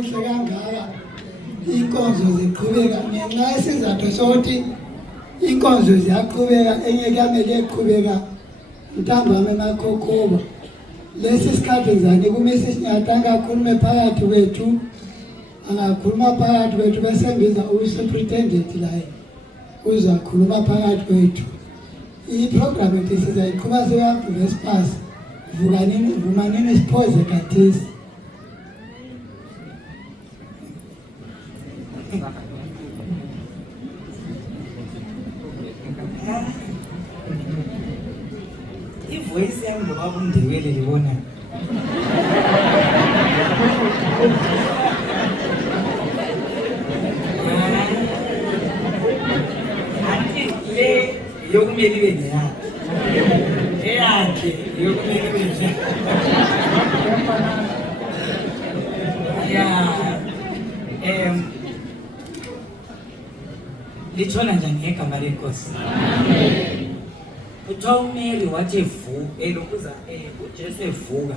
kakuhle kangaka inkonzo ziqhubeka ngenxa yesizathu sokuthi inkonzo ziyaqhubeka engeke amele eqhubeka ntambama emakhokhoba lesi sikhathi zani kumele sinyatanga kakhulu phakathi kwethu angakhuluma phakathi kwethu bese ngiza usuperintendent la uzakhuluma phakathi kwethu iprogram esizayiqhuba seyabantu Vespers vumanini siphoze kathesi ivoice yami ngoba umndebele libona anti le yokumele ibe neya eyakhe yokumele ibe neya litshona njani ngegama lenkosi amen uthiwa uMary wathi elokuza uJesu evuka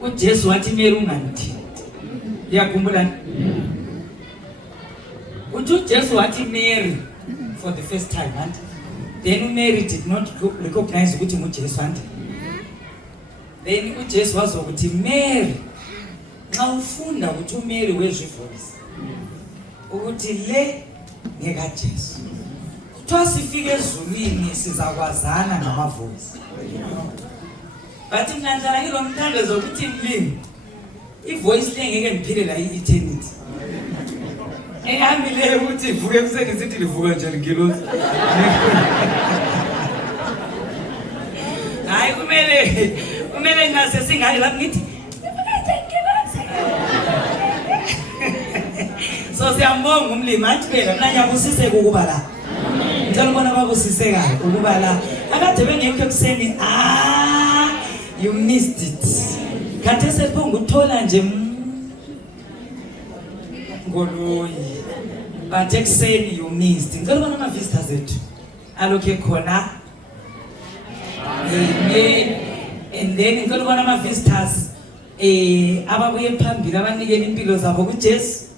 uJesu wathi Mary ungangithinti yakhumbula uthi uJesu wathi Mary for the first time and then Mary did not recognize ukuthi nguJesu and then uJesu wazokuthi Mary xa ufunda ukuthi uMary wezwe voice ukuthi le ngekaJesu kuthiwa sifike ezulwini sizakwazana ngamavoice but mina ndala ngilo mthando zokuthi mlimi ivoice le ngeke ngiphile la eternity ehambile ukuthi ivuke kuseni sithi livuka nje ngilozi hayi kumele ngase singale lapho ngithi so siyambonga umlimi athi phela mina ngiyabusiseka ukuba la ngicela ubona babusisekayo ukuba la akade bengekho ekuseni you missed it khathe sephunga uthola nje ngoloyi but ekuseni you missed ngicela ubona ama visitors ethu alokhe khona amen and then ngicela ubona ama visitors ababuye phambili abanikela impilo zabo kuJesu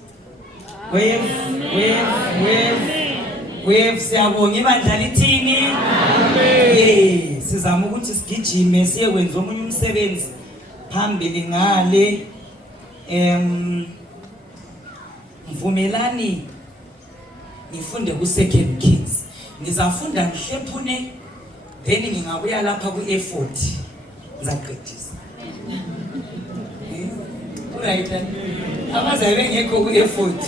wave siyabonga ibandla lithini amen sizama ukuthi sigijime siye kwenza omunye umsebenzi phambili ngale mvumelani ngifunde ku Second Kings ngizafunda ngihlephune then ngingabuya lapha ku effort ngizaqedisa right abazabe ngekho ku effort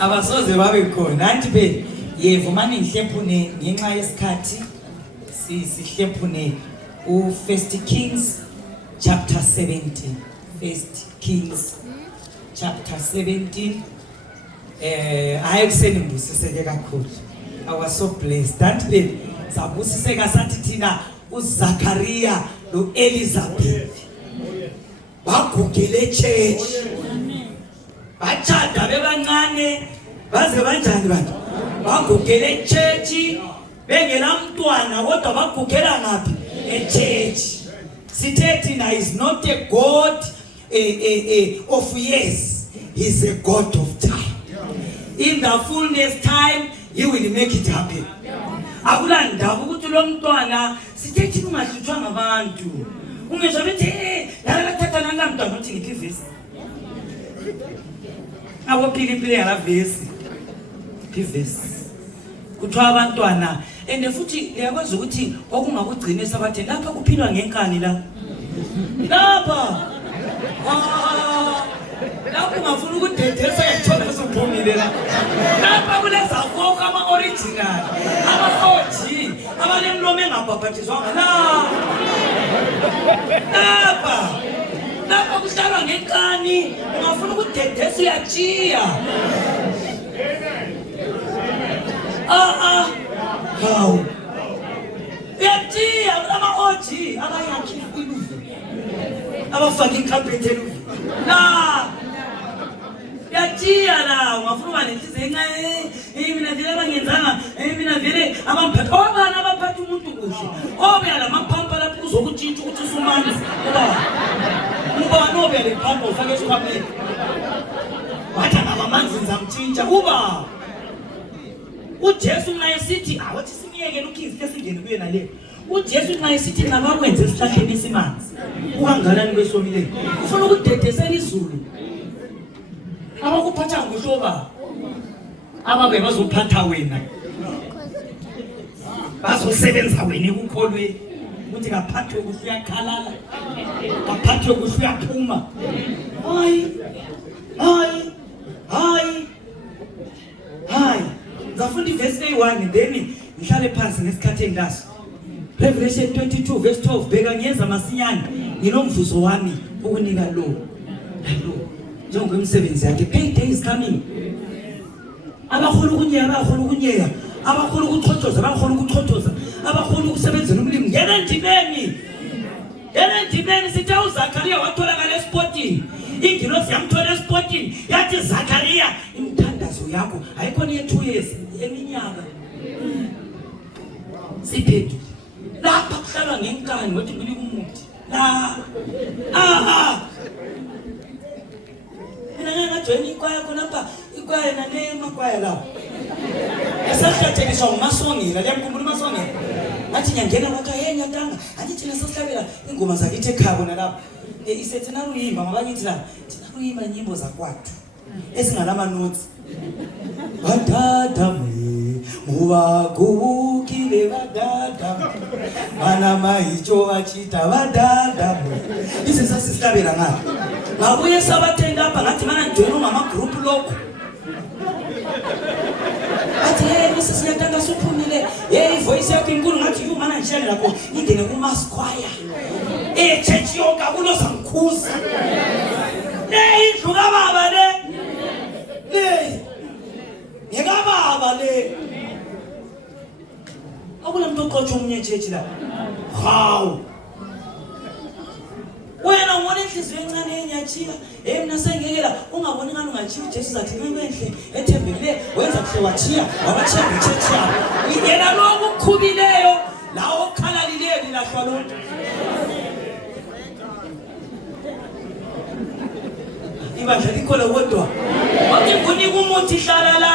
abasoze babe khona anti phela yebo manje ngihlephune ngenxa yesikhathi sihlephune u First Kings chapter 17 First Kings chapter 17 ayikuseni mbusiseke kakhulu I was so blessed anti phela sabusiseka sathi thina uZakaria lo Elizabeth bagugele church bachada bebancane baze banjani bantu bagugele church bengela mntwana kodwa bagugela ngaphi church sithethi na is not a god of years, he's a god of time. In the fullness time he will make it happen. Akula ndaba ukuthi lo mntwana sithethi ungahlutshwa ngabantu ungezwa bethi la bathatha nanga mntwana uthi ngiphi vesi awuphilipile yala vesi phivesi kuthiwa abantwana ende futhi liyakwazi ukuthi okungakugcina sabathe lapha kuphilwa ngenkani la lapha lapho ungafuna ukudedesa yathola usuphumile la lapha kuleza konke ama original ama OG abanemlomo engabhabhathizwanga lapha kuhlalwa ngenkani ungafuna ukudedesa uyatshiya how yatshiya ama OG abayakhi iluvu abafaka icarpet eluvu yatshiya la ungafuna nentliziyo encaye mina vele abangenzanga mina vele abamphatha obani abaphatha umuntu kuhle obuya lamaphampa lapho uzokutshintsha ukuthi usumanzi uba nobele phambi ufake esikhwameni wathi angamanzi ngizamtshintsha uba uJesu naye sithi awathi simiyekele ukhizi ke singene kuye nale uJesu naye sithi nabakwenze esihlahleni esimanzi ukanganani kwesomile ufuna ukudedesela izulu abakuphatha ngohloba ababe bazophatha wena bazosebenza wena ekukholweni ukuthi kaphathwe kuhle uyakhalala kaphathwe kuhle uyaphuma hayi ngafunda iverse 1 then ngihlale phansi ngesikhathi engaso Revelation 22 verse 12 bheka ngiyenza masinyane nginomvuzo wami ukunika lo njengomsebenzi yakhe payday is coming abakhona ukunyeka abakhona ukuchothoza abakhona ukusebenza nomlimi ngena endimeni sithi uZakhariya watholakala esportini ingilosi yamthola esportini yathi Zakhariya imthandazo yakho ayikhona ye2 years eminyaka siphethu lapha kuhlala ngenkani wathi ngilike umuthi mina ngajoyina ikwaya khonapha ikwaya nanemakwaya lapha esahlathelisa ngumasongela liyamkhumbula umasongela ngathi nyangena kwakha nyatanga athi thina sasihlabela ingoma zakithi ekhabo nalapha isethi naruyimba ngabakithi la thina ruyimba nyimbo zakwathu ezingalama notes badada muvagubukile badada mana mahicho vachita badada isi sasihlabela ngapha ngabuye sabathenga apha ngathi mana ngijoyina ngamagroup lokho athi misi siyatanga suphumile ivoice yakho inkulu ngathi mana ngishele lapho ingene kumass choir church yonke akuloza ngikhuza indlu kababa le ngekababa le akunamuntu oqotsha omunye church la hawu wena ngone inhliziyo encane enyathika mina sengekela ungaboni ngani ungachiya uJesu zathi ngibenhle ethembekile wenza kuhle wachiya wabachiya ngeChurch yakho yena lo ukukhubileyo lawo okhalalileyo lilahlwa lonke ibandla likhona kodwa wathi kunika umuthi hlala la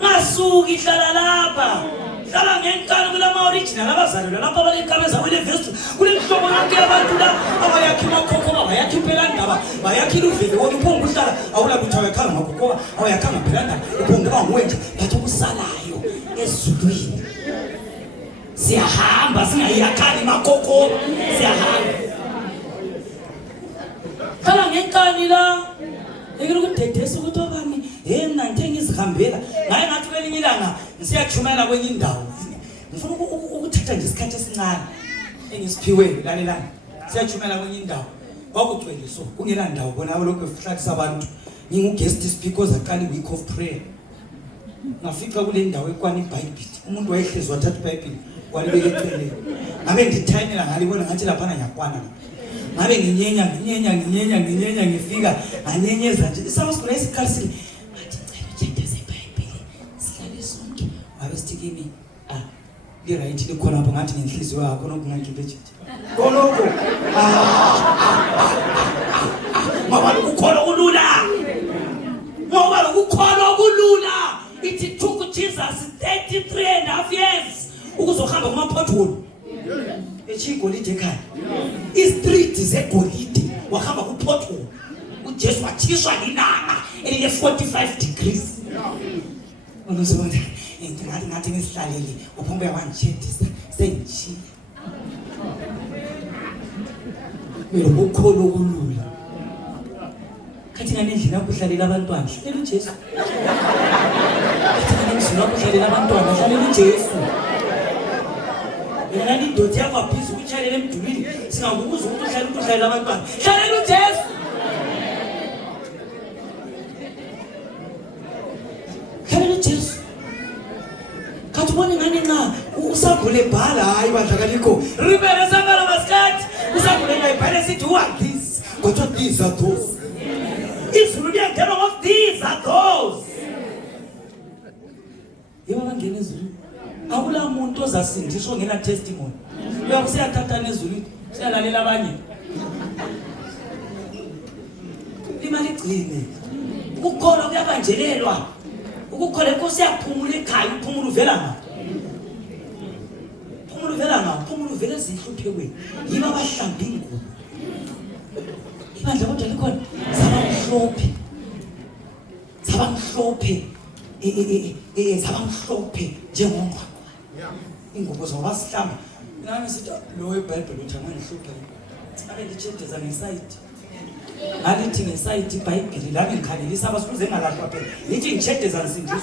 ngasuki hlala lapha hlala ngenkani kulama original abazalelwa lapha abalekabeza kwele vest kule mhlobo yonke yabantu la abayakhi makhokho bayakhi phela ndaba bayakhi luvele wona uphonga uhlala awulakuthi awakhanga makhokho awayakhanga phela ndaba uphonga ba ngwenje bathi kusalayo ezulwini siyahamba singayakhani makhokho siyahamba hlala ngenkani la ekele ukudedesa ukuthi obami mina ngithenga izihambela ngaye ngathi kwelinye ilanga ngisiyachumela kwenye indawo ngifuna ukuthatha nje isikhathi esincane engisiphiwe lalelana siyachumela kwenye indawo kwakugcwele so kungena ndawo bona lokho efuhlathisa abantu nginguguest speaker ozaqala iweek of prayer ngafika kule ndawo ekwana iBhayibheli umuntu wayehlezi wathatha iBhayibheli walibeka eceleni ngabe ngithayinela ngalibona ngathi lapha ngiyakwana ngabe nginyenya ngifika anyenyeza nje isabasikho lesikhathi abestikini liright likhona apho ngathi ngenhliziyo yakho nokungakhiphe nje koloko ngoba ukukhona kulula it took Jesus 33.5 years ukuzohamba kuma pothole echigolide ekhaya istreet zegolide wahamba ku pothole uJesu wathiswa linanga eline 45 degrees unozobona ngathi ngisihlalele uphombe wangichedisa sengichiya ukukhona okulula kathi ngane endlini akuhlalela abantwana hlalela uJesu kathi ngane endlini akuhlalela abantwana hlalela uJesu yena indoda yakho aphiza ukutshalela emdulini singakubuza ukuthi uhlalela abantwana hlalela uJesu hlalela uJesu kathi ubone ngani nqa usagule bhala hayi badlakalikho ribele sangala maskati usagule ngayibhala sithi what this but these are those izulu liyangena of these are those yebo bangena izulu Akula muntu ozasindiswa ngena testimony. Uyakuyathatha nezulu siyalalela abanye. Imali igcine. Ukukholwa kuyabanjelelwa. Ukukholwa Inkosi yaphumula ekhaya, uphumula uvela ngapha. Phumula uvela ngapha, phumula uvela ezihluphekweni. Yiba abahlambi ingubo. Ibandla kodwa likhona zabamhlophe. Zabamhlophe njengongqwaqwa. Ingubo zawasihlamba. Mina sithi lo weBhayibheli uthi angihluphe. Abe lichedeza ngesayidi. Alithi ngesayidi iBhayibheli la ngikhalelisa abasukuze ngalahlwa phela. Lithi ngichedeza ngisindiswa.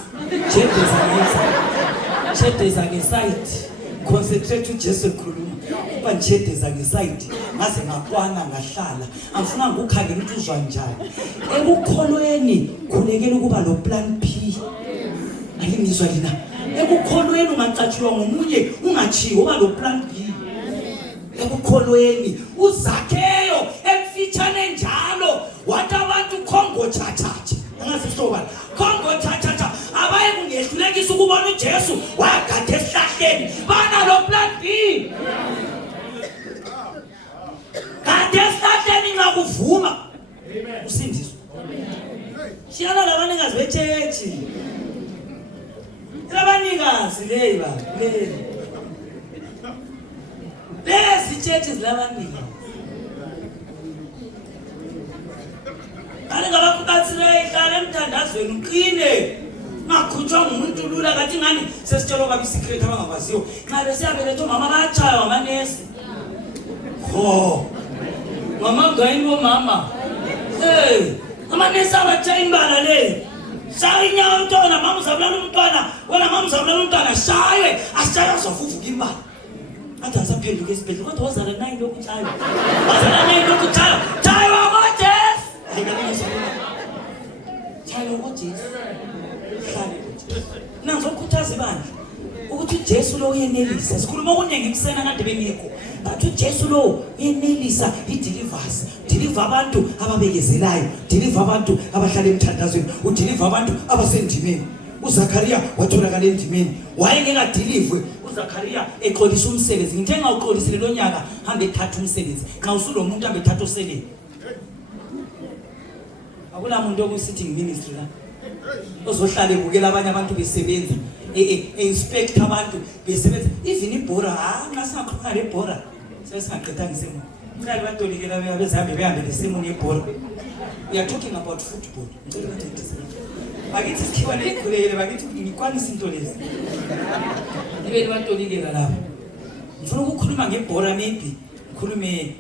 Chedeza ngesayidi. Concentrate uJesu ekhuluma. Kuba ngichedeza ngesayidi. Ngaze ngakwana ngahlala. Angifuna ukukhangela ukuthi uzwa njani. Ekukholweni khulekela ukuba lo plan P. Angizwa lina. Ekukholweni ungacatshulwa ngomunye ungachiyo oba lo plan B. Ekukholweni uZakheyo emfitshane njalo wathi abantu khongo chachacha. Angasihloba. Khongo chachacha abaye kungehlulekisa ukubona uJesu wagade esihlahleni. Bana lo plan B. Kade esihlahleni ngakuvuma. Amen. Usindiswa. Shiyana labanikazi bechechi. Labanikazi leba lezi churches labanikazi ngabakhukatsile ihlala emthandazweni uqine ngakhutshwa ngumuntu lula kathi ngani sesitshelo kwabi secret abangakwaziyo nxa besiyabeletha omama bayatshaywa amanesi mama ngayini bomama amanesi abatshaya imbala le Shaya umntwana mama uzabulala umntwana wena mama uzabulala umntwana shaye ashaya azovuvuka imali athi asaphenduka esibhedlela kodwa wazala 9 lokutshayo wazala 9 lokutshayo chayo wakoJesu chayo wakoJesu hlale nangizokhuthaza ibandla ukuthi uJesu lo uyenelisa sikhuluma okuningi kusena kade bengekho but uJesu lo uyenelisa idelivers deliver abantu ababekezelayo deliver abantu abahlala emthandazweni udeliver abantu abasendimeni uZakhariya watholakala endimeni wayengeka deliver uZakhariya exolisa umsebenzi ngithe ngawuxolisile lo nyaka hambe ethatha umsebenzi nxa usulo muntu hambe ethatha osele akula muntu okusithi ministry la ozohlala ebukela abanye abantu besebenza inspect abantu besebenza even ibhora ngasakho lebhora sesingaqedanga isimo ngale batolikela bezabe behambe lesimo nebhora we are talking about football ngicela ukuthi bakithi sikhiwa lekhulele bakithi ngikwanisa into lezi nibe batolikela lapho ngifuna ukukhuluma ngebhora maybe ngikhulume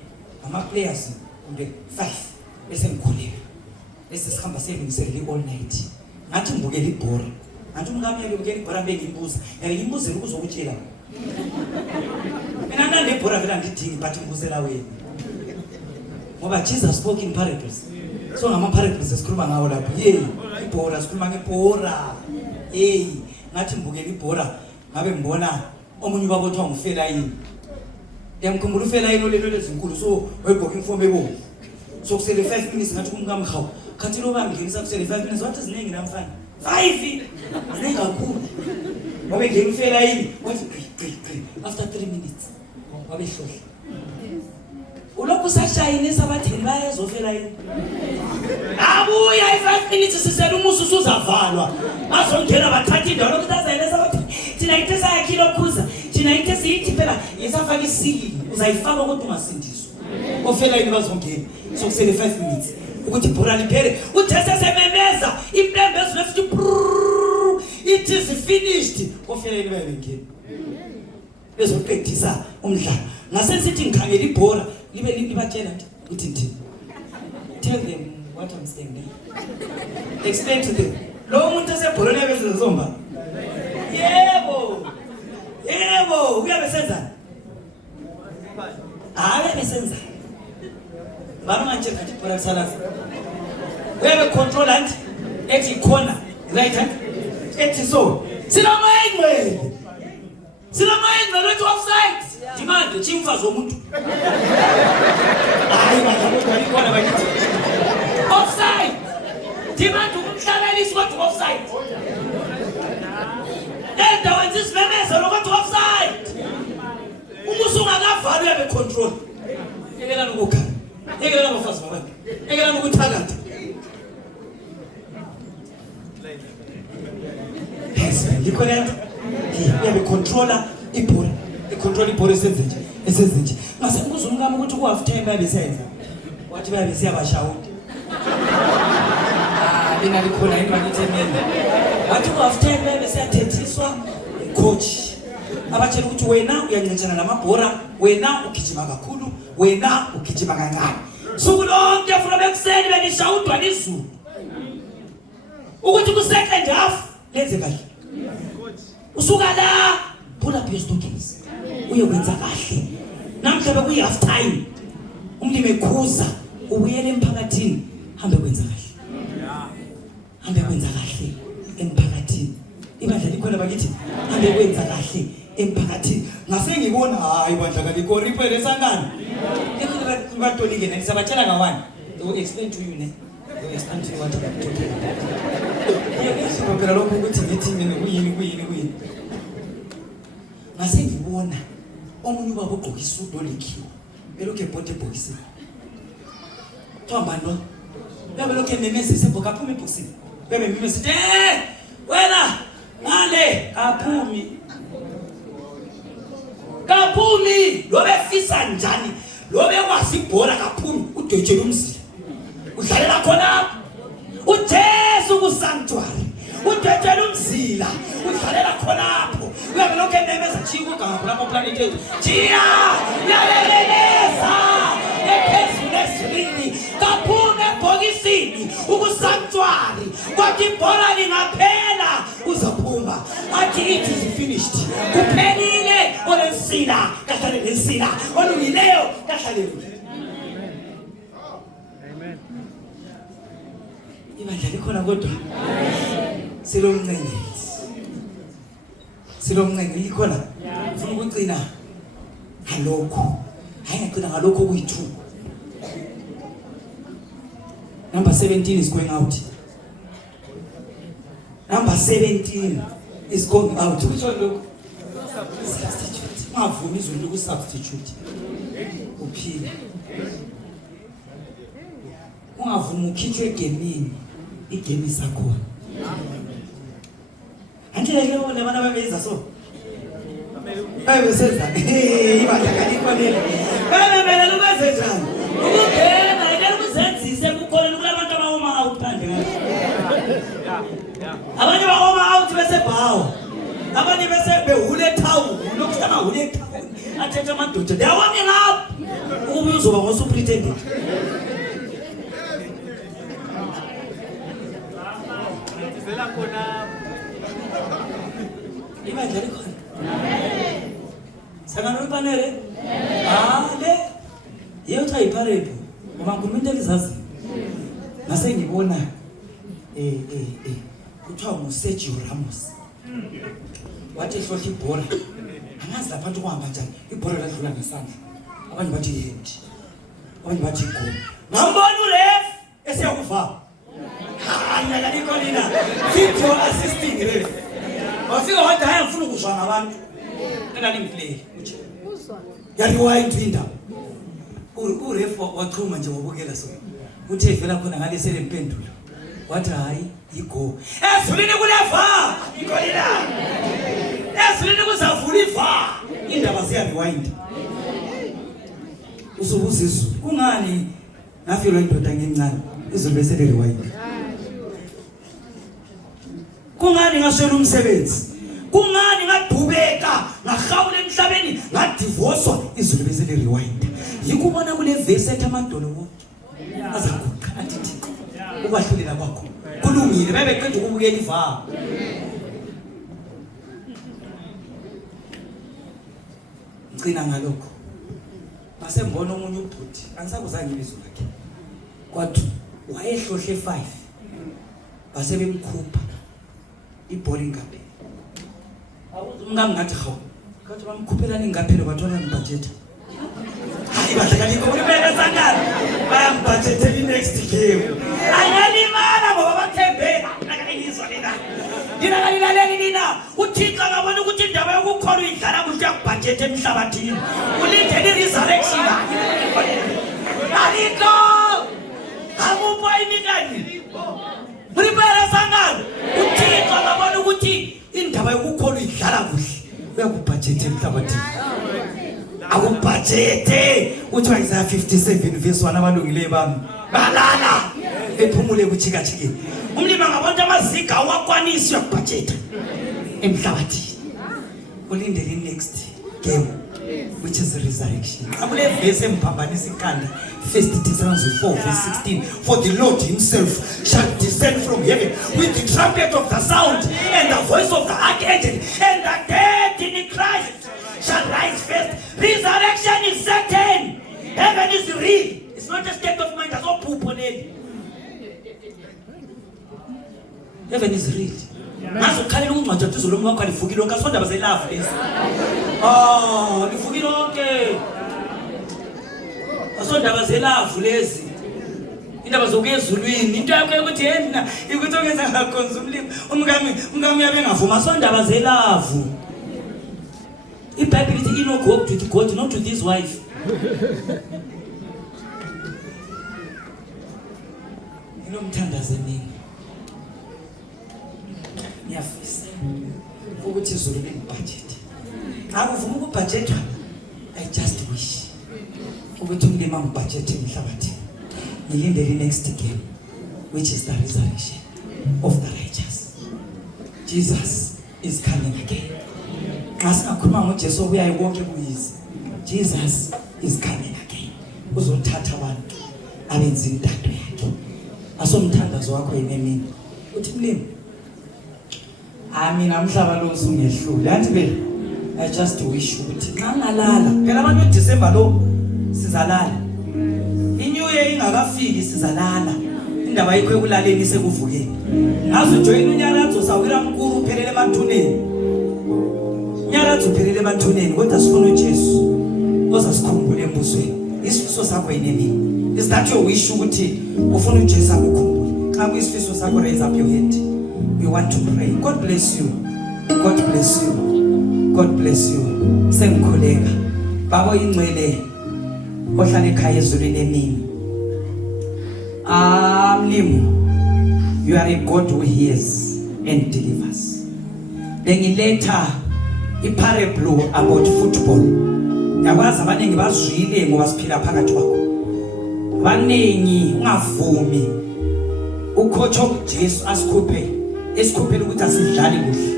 ama players kumbe 5 bese ngikhulela bese sihamba selungiselela all night ngathi ngibukela ibhora ngathi umkami yakubukela ibhora bengimbuza ngimbuze ukuzokutshela mina nande ibhora vela ngidingi but ngibuzela wena ngoba Jesus spoke in parables so ngama parables esikhuluma ngawo lapho ibhora sikhuluma ngebhora ngathi ngibukela ibhora ngabe ngibona omunye babothiwa nguFelayini ngiyamkhumbula uFelayini olelo lezinkulu so wayegqoka uniform ebomvu so kusele 5 minutes ngathi kumkami hawu khathi lo bangingenisa kusele 5 minutes wathi ziningi namfana 5 ziningi kakhulu wabe ngene uFelayini wathi after 3 minutes wabe hlohla ulokhu sashayinisa abathini bayezoFelayini abuya 5 minutes sisela umusu usuzavalwa bazongena bathatha indawo lokuthazelesa bathi thina into sayakhilo khuza thina into siyithi phela yesafaka isiki uzayifaka kodwa ungasindiswa oFelayini bazongena so kusele 5 minutes ukuthi ibhora liphele uJesu sememeza impembezo lethi it is finished oFelayini bayengena bezoqedisa umdlalo ngasesithi ngikhangela ibhora libe libatshela ukuthi ndini tell them what I'm saying there explain to them lo muntu esebholeni ebezizomba yebo uyabesenza besenza baba manje kathi ibhora salaza uyabe control hand ethi corner right hand ethi so sinamaingwe lethi offside dimande chimfazo umuntu bakabona bakithi offside dimande umhlabelisi kodwa offside elder wenza isimemezelo kwathi offside. Umusunga ngavalo yabe control. Ekelana ukukhala. Ekelana abafazi babantu. Ekelana ukuthakatha. Yes, likhona into. Yabe controller ibhola. Icontrol ibhola esenze nje. Ngase ngibuza umkami ukuthi ku half time babe senza. Wathi babe siyabashawuda. Lina likhona into angithemeni. Wathi ku half time babe siyathethiswa coach. Abatshela ukuthi wena uyancintshana namabhora, wena ugijima kakhulu, wena ugijima kancane. Suku lonke from ekuseni benishawudwa nizulu. Ukuthi ku second half lenze kahle. Usuka la pull up your stockings. Uyokwenza kahle. Namhla bekuyi half time. Umlimi ekhuza ubuyele emphakathini hambe kwenza kahle. Hambe kwenza kahle emphakathini. Ibandla likhona bakithi hambe kwenza kahle emphakathini. Ngase ngibona hayi bandla kaliko repair esangani. Ekhona batolike nanisabatshela ngawani. They will explain to you ne. They will explain to you what I'm talking about. Yebo phela lokho ukuthi ngithi mina kuyini. Ngase ngibona omunye ubaba ugqoka isudu olikhiwe. Belokhe ebhoda ebhokisini. Thomba no. Belokhe memezisa ebhoka aphuma ebhokisini. Bebe memezisa wena ngale kaphumi lobe fisa njani lobe kwazi ibhola kaphumi udwetshela umzila udlalela khona uJesu ku sanctuary udwetshela umzila udlalela khonapho uyabe lokho ememeza chiko gaba lapha planet yethu jiya yaleleleza ephezulu ezulwini kaphumi ebhokisini ukusanctuary kwathi ibhola lingaphela uzaphuma athi it is finished kuphelile olensila kahlale lensila olungileyo kahlale amen ibandla likhona kodwa silomncenge likhona ufuna ukucina ngalokho hayi ngicina ngalokho kuyi2 number 17 is going out. Number 17 is going out. Which one look? Substitute. Mavumi izulu ku substitute. Uphile. Ungavuma ukhitshwe egemini, igemi sakho. Andile ke bona bana babenza so. Babesenza. Ibandla kalikholele. Bana lubenze njani? Ukugena ike ukuzenzise kukhona kulabantu abawoma out phandle ngathi. Abanye bawoma out bese bhawo. Abanye bese behule town, lokusama hule town. Athethe amadoda. They are warming up. Ukubuza uzoba ngosuperintendent. Izela khona. Ibandla likhona. Sangano ipanele? Le. Yethu ayiparepho. Ngoba ngikhuluma into elizazi. Ngase ngibona kuthiwa nguSergio Ramos. Wathi ehlohla ibhola. Angazi lapha nje kuhamba njani. Ibhola ladlula ngesandla. Abanye bathi hand. Abanye bathi goal. Ngambona uref esiyakuva. Hayi la likolina. Video assisting ref. Wafika wathi hayi ngifuna ukuzwa ngabantu. Kana nimplay. Uthi uzwa. Yaliwayind indaba. Uref wachuma nje wabukela so. Uthe vela khona ngale sele impendulo. Wathi hayi yigo. Ezulini kuleva. Ikolina. Ezulini kuzavula iva. Indaba siya rewind. Usubuza izulu. Kungani ngafilwa indoda ngencane izulu bese le rewind. Kungani ngashela umsebenzi? Kungani ngadubeka ngahawula emhlabeni ngadivorcewa izulu bese le rewind. Yikubona kule verse ethi amadolo wonke azaguqa athi ubahlulela kwakho kulungile bebeqeda ukubukela iva. Ngcina ngalokho base mbona umunye ubhuti angisakuzange ibizo lakhe kwathi wayehlohle 5 base bemkhupha ibhola ingabe awuzi umngami ngathi hawu kathi bamkhuphelani ingaphelo bathola ngibudget. Hayi badlala ikhulumela sangana bayambudgetela i-next game angalimala ngoba bathembe akayizwa lena nina kalilaleli nina uthi uthixo akabona ukuthi indaba yokukholwa idlala kuhle yakubhajethe emhlabathini ulindele i-resurrection alikho akupho imikani prepare sangalo uthixo akabona ukuthi indaba yokukholwa idlala kuhle uyakubhajethe emhlabathini akubhajethe uthi Isaiah 57 verse 1 abalungileyo bami balala ephumule kuchikachikeni umlimi angabona amaziga awakwanisi yakubhajetha emhlabathini ulindele next game which is the resurrection. Abule verse emphambanisa inkanda 1 Thessalonians 4 verse 16 for the Lord himself shall descend from heaven with the trumpet of the sound and the voice of the archangel and the dead in Christ shall rise first. Resurrection is certain. Heaven is real. It's not a state of mind. There's no poop on it. Heaven is real. Nazo khalela uncwadi phezulu omwakho alifukile lonke asondaba zelava lezi. Lifukile lonke. Asondaba zelava lezi. Indaba zokuya ezulwini into yakho ukuthi yena ukuthi ongenza ngakhonza umlimi umkami yabe ngavuma asondaba zelava. IBhayibheli lithi Enoch walked with God, not with his wife. Inomthandaze nini? Ngiyafisa ukuthi izulu libudget. Akuvuma ukubudgetwa. I just wish ukuthi umlimi angibudget emhlabathini. Ngilindele next game which is the resurrection of the righteous. Jesus is coming again. Asingakhuluma ngoJesu obuyayo konke kuyizi. Jesus is coming again. Uzothatha abantu abenza intando yakhe. Asomthandazo wakho yemini. Uthi mlimi mina umhlaba lo usungehlule. Anti phela I just wish ukuthi xa ngalala. Phela abantu beDecember lo sizalala. Inew year ingakafiki sizalala. Indaba ayikho ekulaleni sekuvukeni. Azojoyina unyakazo sawira mkuru uphelele emathuneni. Nyakazo uphelele emathuneni kodwa sifuna uJesu ozasikhumbula embusweni. Isifiso sakho yinini. Is that your wish ukuthi ufuna uJesu akukhumbule? Xa kuyisifiso sakho raise up your hand. We want to pray. God bless you. God bless you. God bless you. Sengikholeka. Babo ingcwele ohlala ekhaya ezulwini emini. Mlimo, you are a God who hears and delivers. Bengileta iparable about football. Yakwazi abaningi bazwile ngoba siphila phakathi kwakho. Abaningi ungavumi ucoach uJesu asikhuphe esikhuphela ukuthi asidlali kuhle.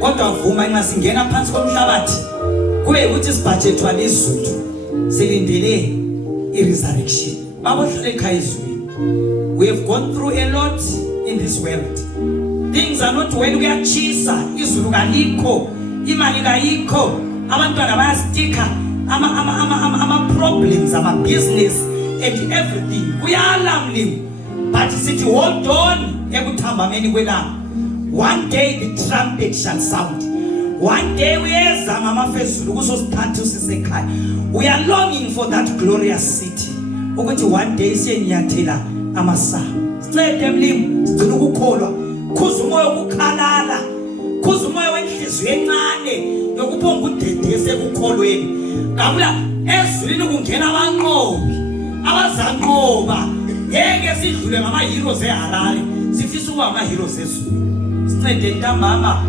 Kodwa vuma nxa singena phansi komhlabathi kube ukuthi sibudgetwa lizulu silindele i-resurrection. Babo hlale ekhaya izulu. We have gone through a lot in this world. Things are not well. Kuyachisa, izulu kalikho, imali kayikho, abantwana bayastika, ama problems, ama business and everything. Kuyala mlimi. But sithi hold on ekuthambameni kwelanga. One day the trumpet shall sound. One day uyeza ngamafezulu kusosithatha usisekhaya. We are longing for that glorious city. Ukuthi one day siyenyathela amasango. Sicede mlimi sigcina ukukholwa. Khuza umoya wokukhalala. Khuza umoya wenhliziyo encane yokuphonga udedese ekukholweni. Ngabula ezulwini kungena abanqobi. Abazanqoba. Ngeke sidlule ngama heroes eHarare. Sifisa ukuba ama heroes ezulu. Sicede ntambama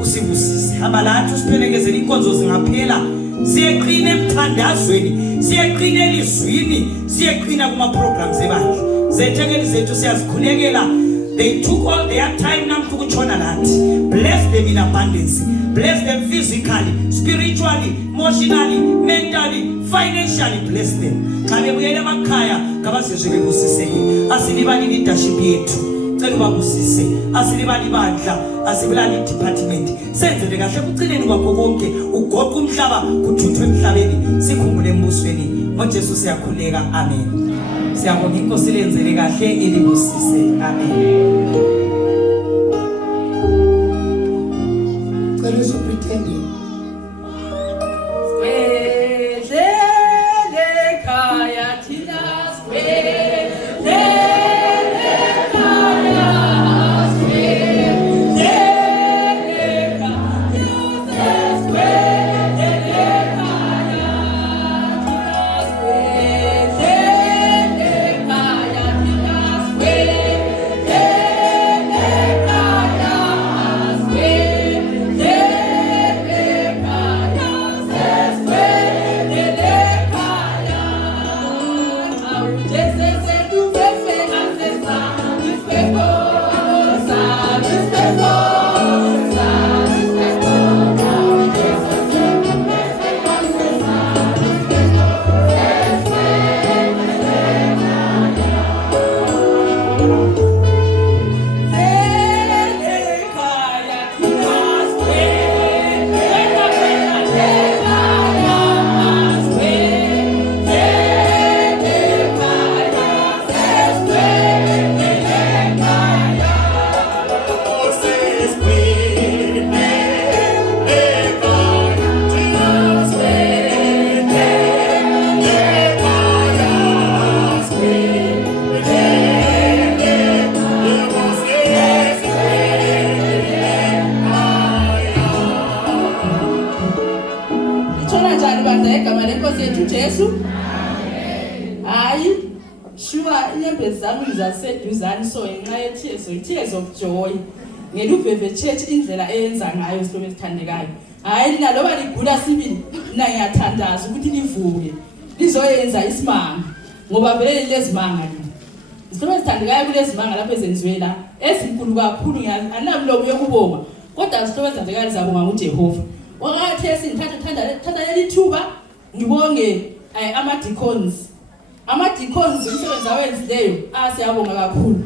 usibusise. Abalantu siphelengezela inkonzo zingaphela. Siyeqina emthandazweni, siyeqina elizwini, siyeqina kuma programs ebandla. Zethekeli zethu siyazikhulekela. They took all their time namhla ukutshona nathi. Bless them in abundance. Bless them physically, spiritually, emotionally, mentally, financially. Bless them. Xa bebuyela emakhaya ngabasizwe bebusiseke. Asilibali leadership yethu. Cela ubabusise. Asilibali bandla, asibulali department. Senzele kahle kucineni kwakho konke. Ugoqa umhlaba kuthuthwe emhlabeni. Sikhumbule embusweni. ngoJesu siyakhuleka. Amen. Siyabonga inkosi lenzele kahle ilibusise. Amen. Cela superintendent. Ninjani bandla egama lenkosi yethu Jesu. Hayi sure inyembezi zami ngizaseduzani so ngenxa ye tears of joy. Ngeluveve church indlela eyenza ngayo sihlobo esithandekayo. Hayi lina loba ligula sibili mina ngiyathandaza ukuthi livuke lizoyenza isimanga ngoba vele lezimanga lina. Sihlobo esithandekayo kulezimanga lapho ezenziwe la ezinkulu kakhulu ngiyanamlomo yokubonga kodwa sihlobo esithandekayo sizabonga uJehova. Wakathesi ngithatha leli thuba ngibonge ama-deacons. Ama-deacons umsebenzi awenzileyo siyabonga kakhulu.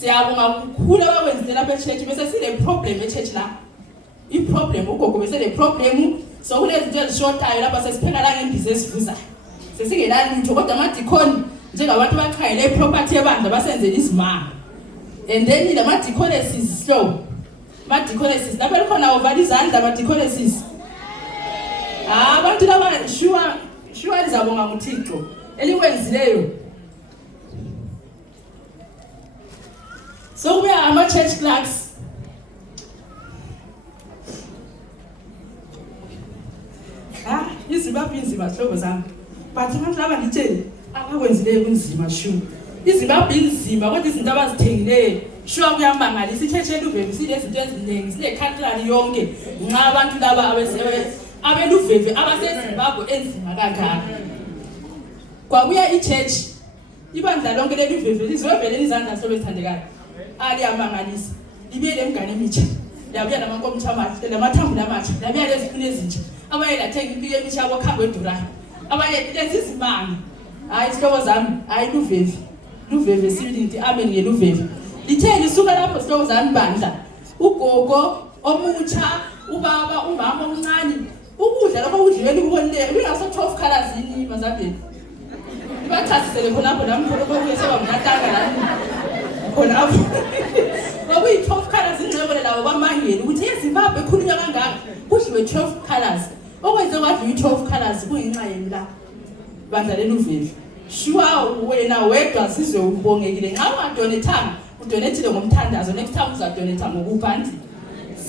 Siyabonga kakhulu abawenzileyo lapha e-church bese sile problem e-church la. I-problem ugogo bese le problem so kunezinto ezishotayo lapha sesipheka la ngembiza esivuzayo. Sesingelani lutho kodwa ama-deacon njengabantu baqhayele property yebandla basenzela izimanga. And then la ma-deaconesses slow. Ma-deaconesses lapha likhona ovala izandla ama-deaconesses. Abantu laba sure lizabonga uThixo eliwenzileyo. So we are ama-church clerks. Izibaphi inzima hlobo zami. But abantu laba ngitshela abakwenzileyo kunzima sure. Izibaphi inzima kodwa izinto abazithengileyo sure kuyamangalisa. I-church eluveve sinezinto eziningi sine-country yonke nxa abantu laba abeluveve abaseZimbabwe enzima kangaka. Kwabuya i-church ibandla lonke leluveve lizovele izandla hlobo esithandekayo. Aliyamangalisa. Libuye lemgane emitsha. Labuya namankomitsha amatsha, lamathambula amatsha, labuya lezipune ezintsha. Abanye lathenga impilo emitsha kwakhambo edurayo. Abanye lezi izimanga. Hayi sihlobo zami, hayi luveve. Luveve sibili ngithi amen ngeluveve. Lithe lisuka lapho sihlobo zami bandla. Ugogo omutsha, ubaba, umama omncane. Ukudla lokho kudliwele ukubonileyo. Ibingaso 12 colors yini mazabheni. Ibachasisele khonapho nami khona kokuyeseba mnatanga la. Khonapho. Ngokuyi 12 colors ingcebole lawo bamangeni ukuthi eZimbabwe ekhulunywa kangaka kudliwe 12 colors. Okwenze kwadliwe 12 colors kuyinxa yeni la. Bandla leluveve. Sure wena wedwa sizwe ubongekile nxa ungadonethanga udonethile ngomthandazo next time uzadonetha ngokuphansi.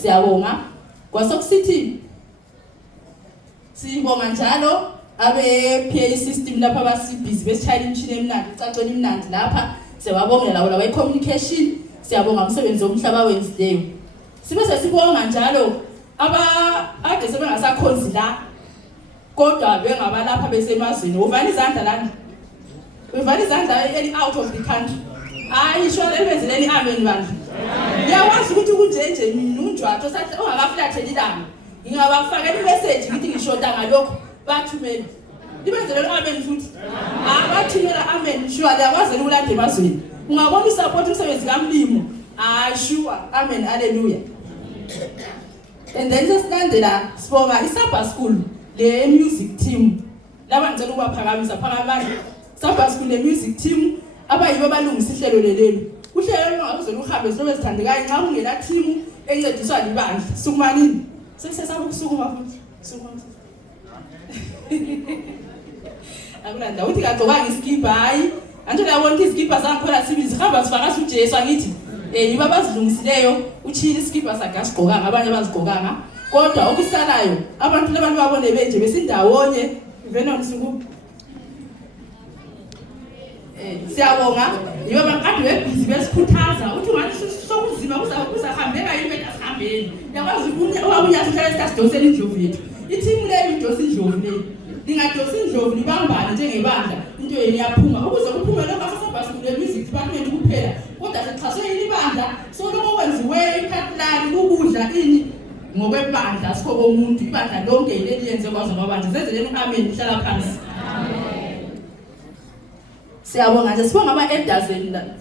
Siyabonga. Kwasokusithi sibonga njalo abe-PA system lapha abasibhizi besitshayela imishini emnandi icacweni imnandi lapha siyababongela labo labe-communication. Siyabonga umsebenzi omhlaba wenzileyo. Sibe sesibonga njalo ade sebengasakhonzi la kodwa bengabalapha besemazweni. Uvala izandla lana. Uvala izandla out of the country. Hayi sho lebenzeleni amen bandla. Ngiyakwazi ukuthi kunjenje mina unjwato sathi ungakaflatheli ilanga. Ngingabafakela imessage ngithi ngishota ngalokho bathumela. Libenzeleni amen futhi. Bathumela amen sure liyakwazi ukulanda emazweni. Ungabona usupport umsebenzi kaMlimo. Sure amen hallelujah. And then sesilandela sibonga iSabha school le music team. Laba ngicela ukubaphakamisa phakamani. Sabha school le music team abayibo balungisa ihlelo lelelo. Uhlelo ngakuzona uhambe silobe sithandekayo nxa kungela team encediswa libandla. Sukumanini. Sesesaba ukusukuma futhi. Sukuma. Akulanda uthi kagqokanga iskipa hayi. Anto labona iskipa zakhona sibili zihamba sifaka uJesu angithi yiba bazilungisileyo uchile iskipa sakasigqokanga abanye bazigqokanga kodwa okusalayo abantu labantu babone benje besindawonye vena nisuku. Siyabonga yiba bakade webhizi besikhuthaza uthi ngathi sokuzima kuzahambeka yini asihambeni. Yakwazi ukunyathela isidosela indlovu yethu. Ithimu leyo idosa indlovu leyo. Lingadosa indlovu libambane njengebandla into yeni yaphuma ukuze kuphume lokho asasabhasukule music department kuphela kodwa sixhaswe yini ibandla so lokho kwenziwe ikhatlani ukudla ini ngokwebandla sikho komuntu ibandla lonke yileli yenze kwazo mabandla zenzeleni amen uhlala phansi. Amen. Siyabonga nje sibonga ama-elders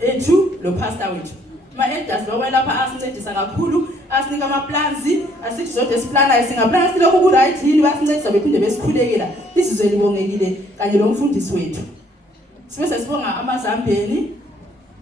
ethu lo pastor wethu. Ma-elders bawe lapha asincedisa kakhulu asinika ama-plans asithi zonke esiplanayo singaplana silokhu ku-right yini basincedisa bephinde besikhulekela isizwe libongekile kanye lomfundisi wethu. Sibe sesibonga amazambeni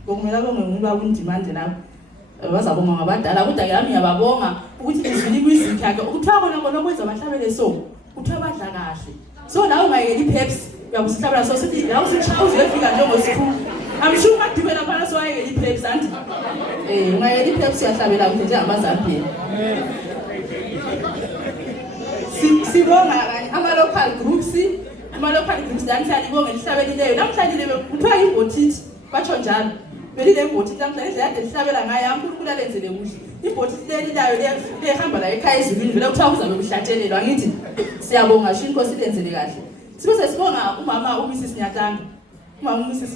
ngokumela bongemuba kundimande lapho bazabonga ngabadala kodwa ke nami ngiyababonga ukuthi izwini music yakhe ukuthiwa kona kona kwenza bahlabele so kuthiwa badla kahle so la ungayekela iPepsi uyakusihlabela so sithi la uzefika njengosikhulu. I'm sure madibela phana so ayekela iPepsi anti ungayekela iPepsi yahlabela nje njengamazambeni. sibonga ama-local groups namhlanje ibonge lihlabelileyo namhlanje kuthiwa imbothithi batsho njalo belile imbothithi namhlanje indlela yade lihlabela ngayo uNkulunkulu alenzele kuhle imbothithi leli layo lehamba la ekhaya ezulwini vele kuthiwa kuzabe kuhlatshelelwa ngithi siyabonga sho inkosi ilenzele kahle sibe sesibonga umama uMrs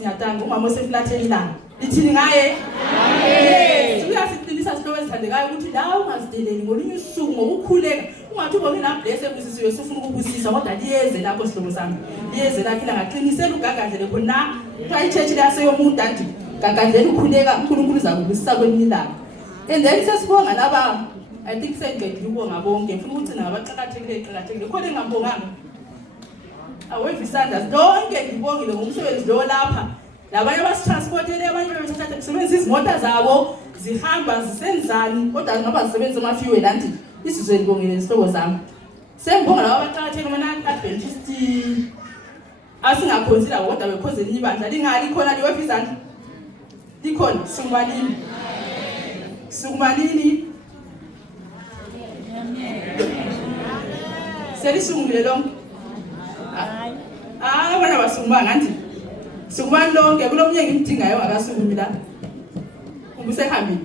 Nyatanga umama oseflatheni ilanga lithini ngaye siyasiqinisa sihloko ezithandekayo ukuthi la ungazideleli ngolunye usuku ngokukhuleka ungathi ubone nabless ebusisiwe sifuna ukubusisa kodwa liyeze lapho sihlobo sami liyeze lapho ilangaqinisela ugagadlele khona kuthiwa ichurch laseyomuntu anti gagadlela ukhuleka uNkulunkulu uzakubusisa kwelinye ilanga and then sesibonga laba I think sengiqedile ukubonga bonke ngifuna ukugcina ngabaqhakathekile khona engambonganga awevisanda zonke ngibongile ngomsebenzi lo lapha labanye abasitransportele abanye bebethatha kusebenzisa izimota zabo zihamba zisenzani kodwa ngaba zisebenza amafiwe lanti isizwe libongile isihlobo sami sengibonga laba abaqhakathekile mana Adventist asingakhonzila kodwa bekhonzela ibandla lingali khona liwefizandla likhona sukumalini selisungile lonke bona basunguma ngathi sukumani lonke kulomnye ngimdingayo ngakasukumi la ubusehambile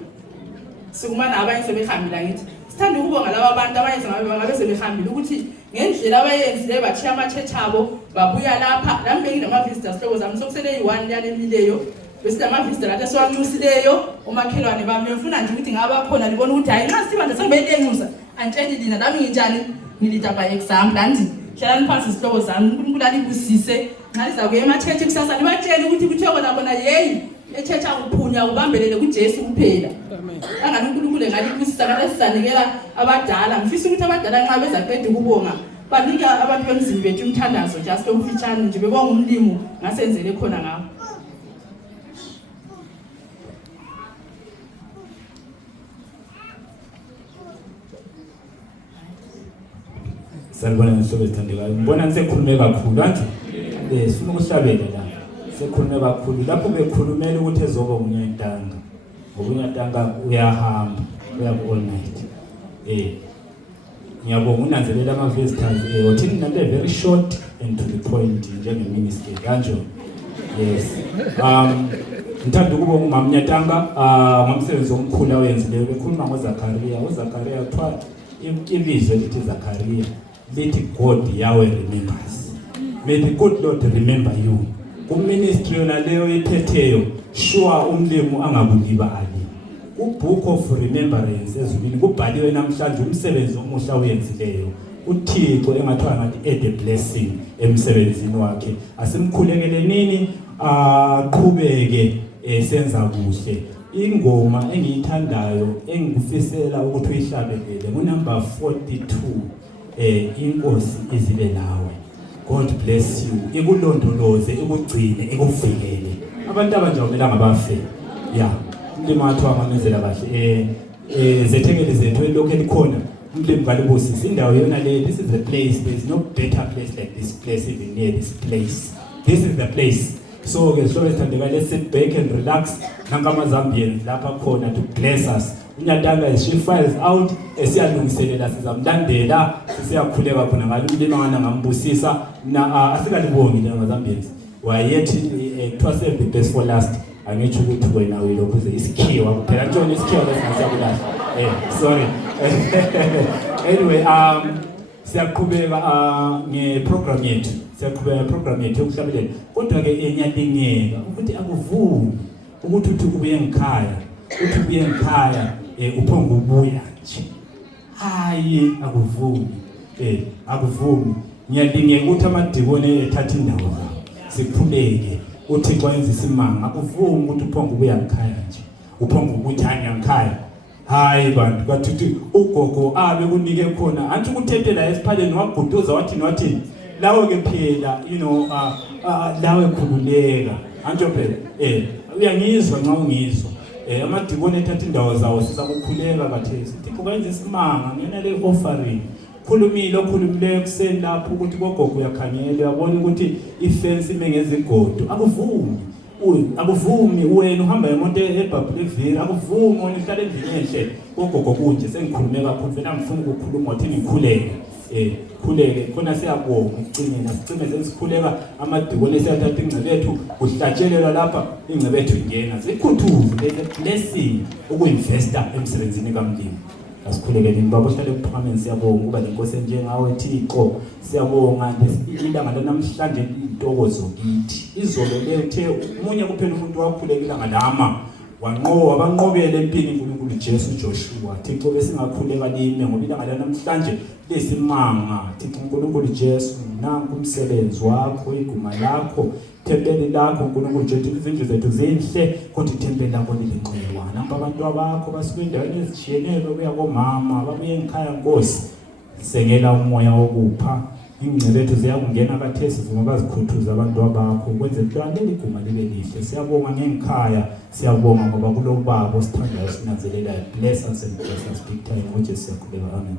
sukumani abanye sebehambile ngithi sithanda ukubonga laba abantu abanye ngabe sebehambile ukuthi ngendlela abayenzile bachiya ama-church abo babuya lapha lami benginama-visitors hlobo zami sokusele yi-1 yanemileyo besinama-visitor lathi esiwanxusileyo omakhelwane bami befuna nje ukuthi ngabakhona libona ukuthi hayi nxa sibanda sengibelenxusa antsheni lina nami ngitshani ngilida by example andi hlalani phansi isihlobo zami uNkulunkulu alibusise nxa lizakuya ema-church kusasa nibatshele ukuthi kuthiwe bona yeyi e-church akuphunywa kubambelele kuJesu kuphela angani uNkulunkulu engalibusisa ngathi sizanikela abadala ngifisa ukuthi abadala nxa bezaqeda ukubonga banika abantu bemzini bethu umthandazo just omfitshane nje bebonga umlimo ngasenzele khona ngawo Salibona ngisho bezithandekayo ngibona nisekhulume kakhulu anti sifuna ukuhlabela la sekhulume kakhulu lapho bekhulumela ukuthi ezoba uNyatanga ngoba uNyatanga uyahamba uya all night ngiyabonga unanzelela ama-visitors uthini nanto very short and to the point njenge-ministry kanjalo yes ngithanda ukubonga umama Nyatanga ngomsebenzi omkhulu awenzileyo bekhuluma ngoZakhariya uZakhariya kuthiwa ibizwe lithi Zakhariya lithi God Yahweh remembers. May the good Lord remember you. Kuministry yona leyo ithetheyo sure umlimo angakulibali. Book of remembrance ezulwini kubhaliwe namhlanje umsebenzi omuhle owenzileyo. uThixo engathiwa ngathi add a blessing emsebenzini wakhe. Asimkhulekele nini aqhubeke senza kuhle. Ingoma engiyithandayo engikufisela ukuthi uyihlabelele kunumber 42 inkosi izile nawe. God bless you. Ikulondoloze, ikugcine, ikuvikele. Abantu abanjawumelanga bafe. Yeah. Umlimathwa amamezela kahle. Zethekeli zethu elokho elikhona. Umlimi kalibusisi indawo yona le. This is the place. There is no better place like this place even near this place. This is the place. So ke so esithandeka let's sit back and relax. Nankama Zambians lapha khona to bless us. Unyatanga she files out esiyalungiselela sizamlandela sisiyakhuleka khona ngalo umlimi ngana ngambusisa na asikalibongi nama Zambians. Wayethi to save the best for last. Angithi ukuthi wena uyilokhuze isikhiwa kuphela ntshona isikhiwa lesingasiyakulahla. Sorry. Anyway, siyaqhubeka ngeprogram yethu. Siyaqhubeka program yethu yokuhlabelela. Kodwa ke enyadingeka ukuthi akuvumi ukuthi uthi ubuye ekhaya. Uthi ubuye ekhaya uphonga ubuya nje. Hayi akuvumi. Akuvumi. Ngiyadingeka ukuthi amadikone ethatha indawo zabo. Sikhuleke. Uthixo yenza isimanga akuvumi ukuthi uphonga ubuya ekhaya nje. Uphonga ukuthanya ekhaya. Hayi bantu bathuthi ugogo abe kunike khona anti ukuthethela esiphaleni waguduza wathi lawe ke phela lawe khululeka anti phela uyangizwa nxa ungizwa amadikone ethatha indawo zawo sizakukhuleka kathesi Thixo kwenza isimanga ngena le offering khulumile okhulumileyo kuseni lapho ukuthi gogo uyakhangela uyabona ukuthi ifence imengezigodo akuvumi wena uhamba emoto eBabuleville akuvumi wena ihlala endlini enhle gogo kunje sengikhulume kakhulu vena ngifuna ukukhuluma ukuthi ngikhuleke khuleke khona siyabonga ukucingela sicime sesikhuleka amadikoni esiyathatha ingcebe yethu kuhlatshelelwa lapha ingcebe yethu ingena zikhuthuze lezi blessing ukuinvesta emsebenzini kaMlimi asikhulekeni baba uhlale kuphameni siyabonga kuba lenkosi enjengawe Thixo siyabonga ilanga lanamhlanje intokozo kithi izolo lethe umunye kuphela umuntu wakhulekela ngalama abanqobele empini uNkulunkulu Jesu Joshua Thixo besingakhuleka lime ngoba ilanga lanamhlanje lesimanga Thixo uNkulunkulu Jesu nanku umsebenzi wakho iguma lakho thempeli lakho uNkulunkulu Jesu izindlu zethu zinhle kodwa ithempeli lakho lilinqewa namba abantu bakho basuka endaweni ezitshiyeneyo kuya komama babuye ekhaya Nkosi sengela umoya wokupha ingcebe zethu ziyakungena kathesi zima bazikhuthuza abantu abakho ukwenza leli iguma libe lihle siyabonga ngekhaya siyabonga ngoba kulobaba osithandayo sinanzelelayo bless us and bless us big time uJesu siyakhuleka amen